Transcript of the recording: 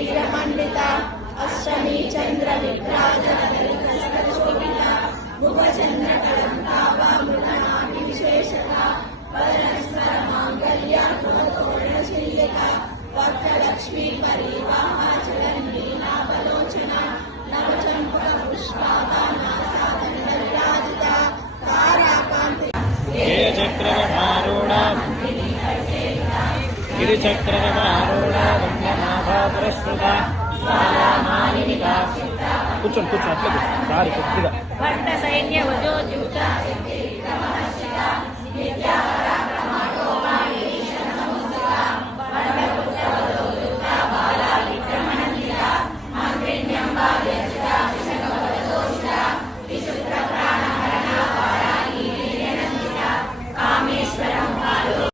वीरमण्डिता अष्टमी चंद्र विभ्राजनशोभिता मुखचंद्रकलंकावामृतनाभि विशेषता वरनस्तर मांगल्य तोरणशिल्लिका वक्रलक्ष्मी परिवाहाचलन्नीनाभलोचना नवचंपक पुष्पाभानासादन विराजिता ताराकान्ति चक्रमारूढ़ा गिरिचक्रमारूढ़ा वंदनाभापुरस्कृता కూర్చోండి కూర్చోండి అట్లా దారి కొద్దిగా సైన్య వజోజుత